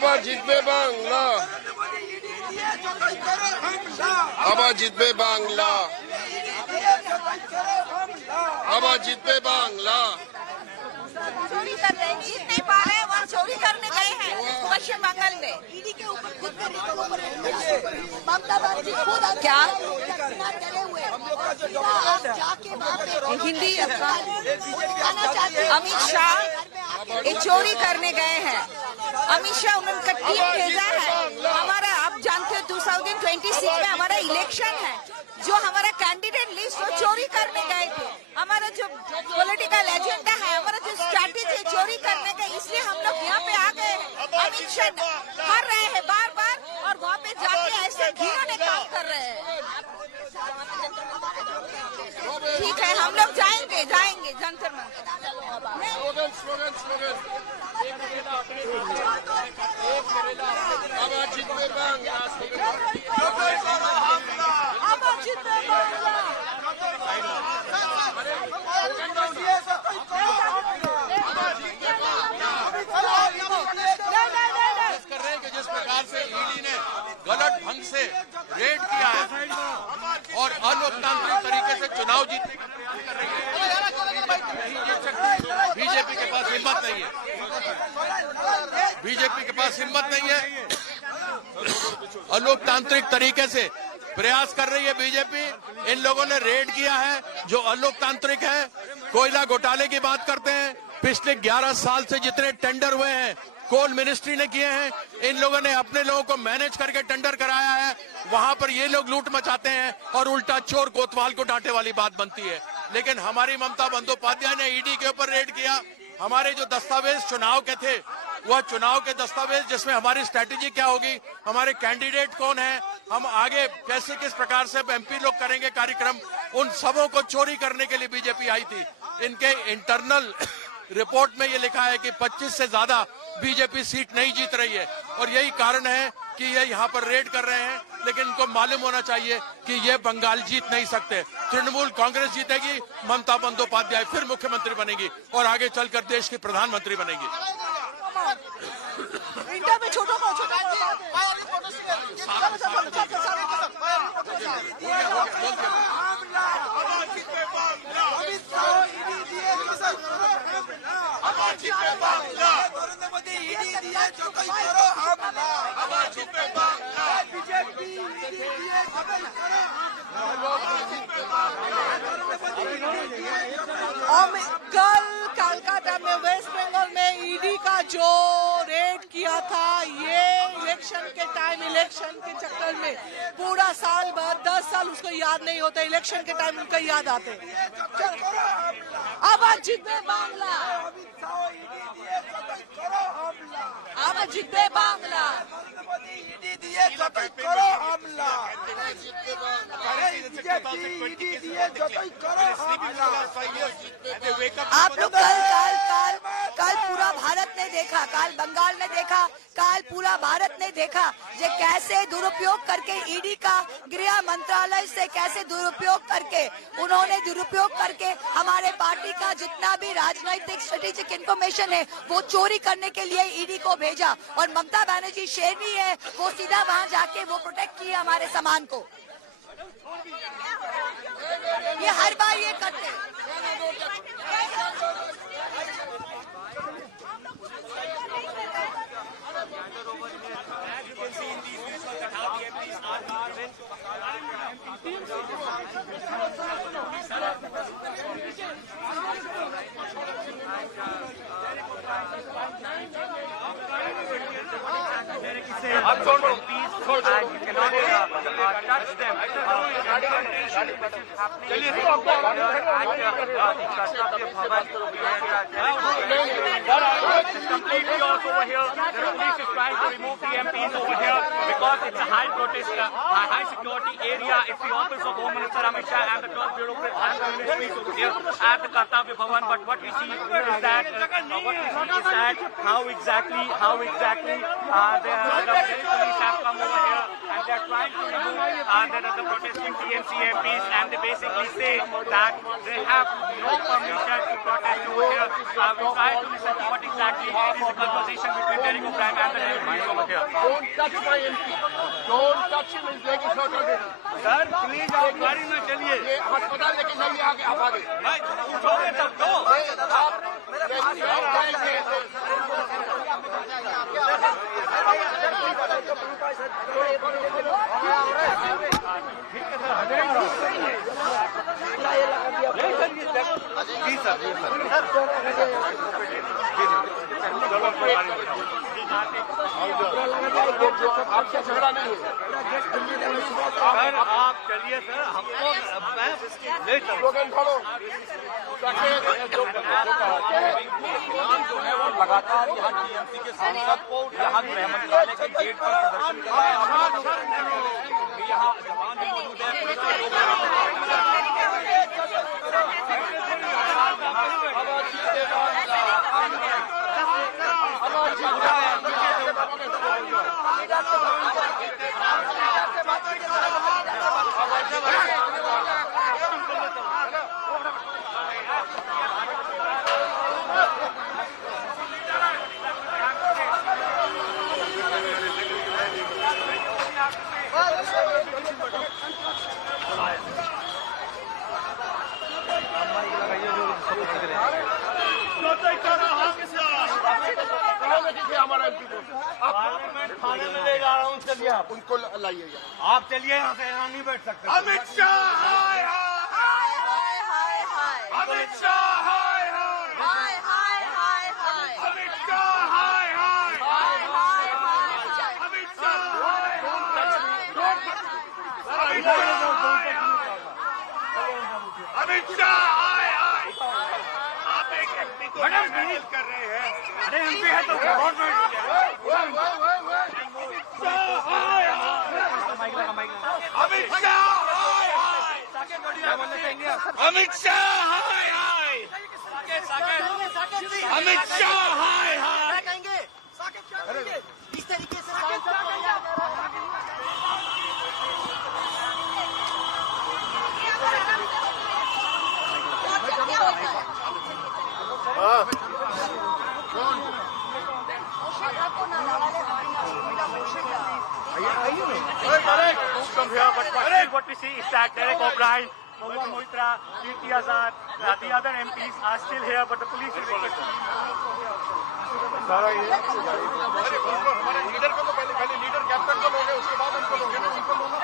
আবার জিতবে বাংলা, আবার জিতবে বাংলা, আবার জিতবে বাংলা। चोरी कर रहे हैं, जीत नहीं पा रहे हैं, वहाँ चोरी करने गए हैं पश्चिम बंगाल में। ईडी के ऊपर खुद ममता बनर्जी खुद क्या हिंदी अमित शाह ये चोरी करने गए हैं। अमित शाह उनका टीम भेजा है। हमारा आप जानते हो 2026 में हमारा इलेक्शन है, जो हमारा कैंडिडेट लिस्ट वो चोरी करने गए थे। हमारा जो पॉलिटिकल एजेंडा है, हमारा जो स्ट्रैटेजी है चोरी करने का, इसलिए हम लोग यहाँ पे आ गए हैं। अमित शाह कर रहे हैं बार बार और वहाँ पे जाके ऐसे घिनौने काम कर रहे हैं। ठीक है, हम लोग जाएंगे जंतर मंतर। আবার জিতবে বাংলা, আবার জিতবে বাংলা। कर रहे हैं कि जिस प्रकार से ईडी ने गलत ढंग से रेड किया है और अलोकतांत्रिक तरीके से चुनाव जीतने की प्रयास कर रही है, नहीं जीत सकती। बीजेपी के पास हिम्मत नहीं है, बीजेपी के पास हिम्मत नहीं है। अलोकतांत्रिक तरीके से प्रयास कर रही है बीजेपी। इन लोगों ने रेड किया है जो अलोकतांत्रिक है। कोयला घोटाले की बात करते हैं, पिछले 11 साल से जितने टेंडर हुए हैं कोल मिनिस्ट्री ने किए हैं। इन लोगों ने अपने लोगों को मैनेज करके टेंडर कराया है, वहां पर ये लोग लूट मचाते हैं और उल्टा चोर कोतवाल को डांटे वाली बात बनती है। लेकिन हमारी ममता बंदोपाध्याय ने ईडी के ऊपर रेड किया। हमारे जो दस्तावेज चुनाव के थे, वह चुनाव के दस्तावेज जिसमें हमारी स्ट्रैटेजी क्या होगी, हमारे कैंडिडेट कौन है, हम आगे कैसे किस प्रकार से एमपी लोग करेंगे कार्यक्रम, उन सबों को चोरी करने के लिए बीजेपी आई थी। इनके इंटरनल रिपोर्ट में ये लिखा है कि 25 से ज्यादा बीजेपी सीट नहीं जीत रही है और यही कारण है कि ये यहाँ पर रेड कर रहे हैं। लेकिन इनको मालूम होना चाहिए कि ये बंगाल जीत नहीं सकते। तृणमूल कांग्रेस जीतेगी, ममता बंदोपाध्याय फिर मुख्यमंत्री बनेगी और आगे चलकर देश की प्रधानमंत्री बनेगी। इंडिया में छोटों को कल कोलकाता में वेस्ट बंगाल में ईडी का जो रेड किया था, ये इलेक्शन के टाइम इलेक्शन के चक्कर में पूरा साल भर 10 साल उसको याद नहीं होता, इलेक्शन के टाइम उनका याद आते। अब जितने बांग्ला, अब जितने बांग्ला आप लोग कल पूरा भारत ने देखा, कल बंगाल ने देखा, कल पूरा भारत ने देखा ये कैसे दुरुपयोग करके ईडी का गृह मंत्रालय से कैसे दुरुपयोग करके उन्होंने दुरुपयोग करके हमारे पार्टी का जितना भी राजनीतिक स्ट्रेटेजिक इंफॉर्मेशन है वो चोरी करने के लिए ईडी को भेजा। और ममता बनर्जी शेरनी है, वो सीधा वहां जाके वो प्रोटेक्ट किए हमारे सामान को। ये हर बार ये करते हैं। Completely off over here. The police is trying to remove the MPs over here because it's a high protest high security area. It's the office of Home Minister Amit Shah and the top bureaucrats and the ministries over here at the Kartavya Bhavan. But what we see is that how exactly the Delhi police have come over here and they're trying to remove the protesting TMC MPs, and they basically say that they have no permission to protest over here. We try to listen to what exactly is the conversation between Derek O'Brien and the Delhi police over here. Don't touch my MP. Don't touch him. He's taking shot already. Sir, please आप गाड़ी में चलिए. ये अस्पताल लेके जाइए आगे आप आगे. छोड़े तब दो. जी सर. आपसे झगड़ा नहीं है. सर आप चलिए सर, हमको मैं ले स्लोगन पढ़ो. जो है वो लगातार यहाँ टीएमसी के सांसद को यहाँ गृह मंत्रालय के गेट पर प्रदर्शन कर रहे हैं. यहाँ जवान भी मौजूद है. थाने में ले जा रहा हूँ. चलिए आप उनको लाइए. आप चलिए, यहाँ से यहाँ नहीं बैठ सकते. अमित शाह हाय हाय. अमित शाह हाय हाय. अमित शाह हाय हाय. अमित शाह हाय हाय. अमित शाह हाय हाय. आप एक व्यक्ति को डील कर रहे हैं. अरे एमपी है तो गवर्नमेंट. अमित शाह हाय हाय. अमित शाह हाय हाय. अमित शाह हाय हाय. इस तरीके से What we see is that Derek O'Brien, Bhuvan Moitra, Kirti Azad, the other MPs are still here, but the police is taking them. हमारे लीडर को तो पहले लीडर कैप्टन को लोगे, उसके बाद उनको लोगे ना. उनको लो ना.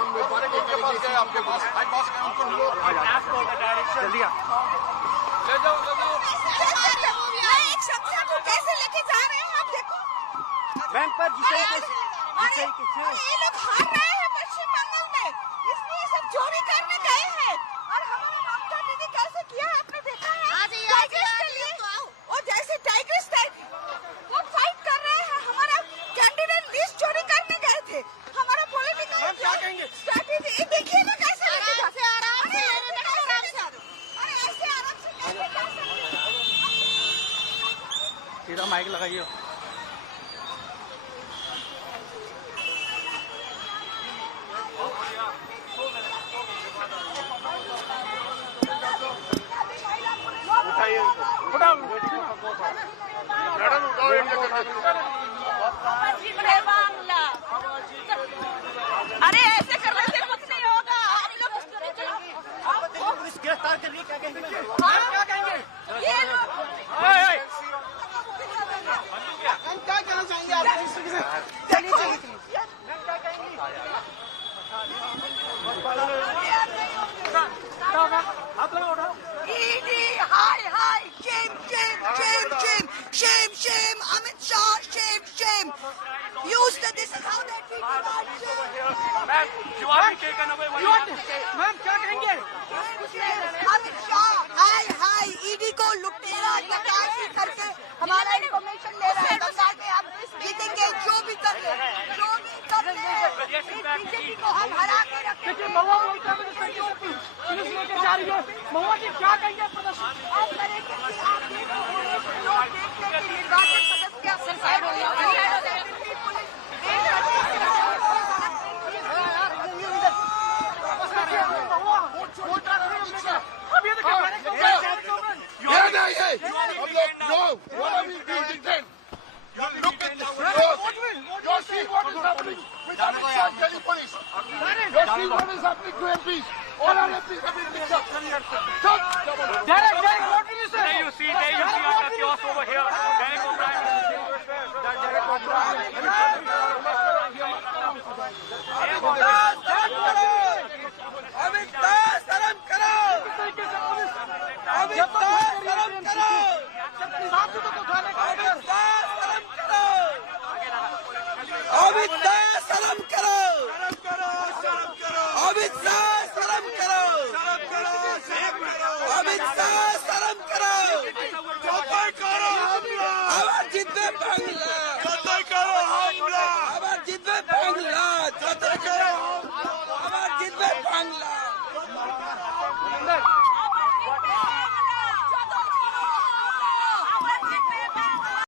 हम व्यापारी के पास गए, आपके पास हाई पास गए, उनको लो. Ask for the direction. ले जाओ. एक शख्स को कैसे लेके जा रहे हैं आप देखो. बैंक पर ये लोग हार रहे हैं पश्चिम बंगाल में, इसलिए सब चोरी करने गए हैं. और हमारे ममता दीदी कैसे किया है आपने देखा है. टाइगर्स के लिए वो जैसे टाइगर्स थे वो फाइट कर रहे हैं. हमारा कैंडिडेट लिस्ट चोरी करने गए थे. हमारा पॉलिटिकल स्ट्रैटेजी देखिए ना कैसे आराम से सीधा माइक लगाइए. अरे ऐसे करने से कुछ नहीं होगा. आप लोग पुलिस गिरफ्तार के लिए क्या कहेंगे? ये लोग क्या कहना चाहेंगे आप? Shame, Amit Shah, shame. Use the, this is how they treat you. Ma'am, you are being taken away. Ma'am, क्या कहेंगे? अमित शाह हाय ईडी को लुटेरा डकैती करके हमारा इंफॉर्मेशन ले रहे हैं. बंगाल में आप जीतेंगे जो भी कर ले. बीजेपी को हम हरा के रखेंगे। देखिए महुआ मोर्चा में जिस तरीके से पुलिस लेकर जा रही है, महुआ जी क्या कहेंगे प्रदर्शन? आप करेंगे कि आप देख लोग देखते हैं कि निर्वाचित सदस्य साइड हो There you see the chaos over here. Derek আবার জিতবে বাংলা,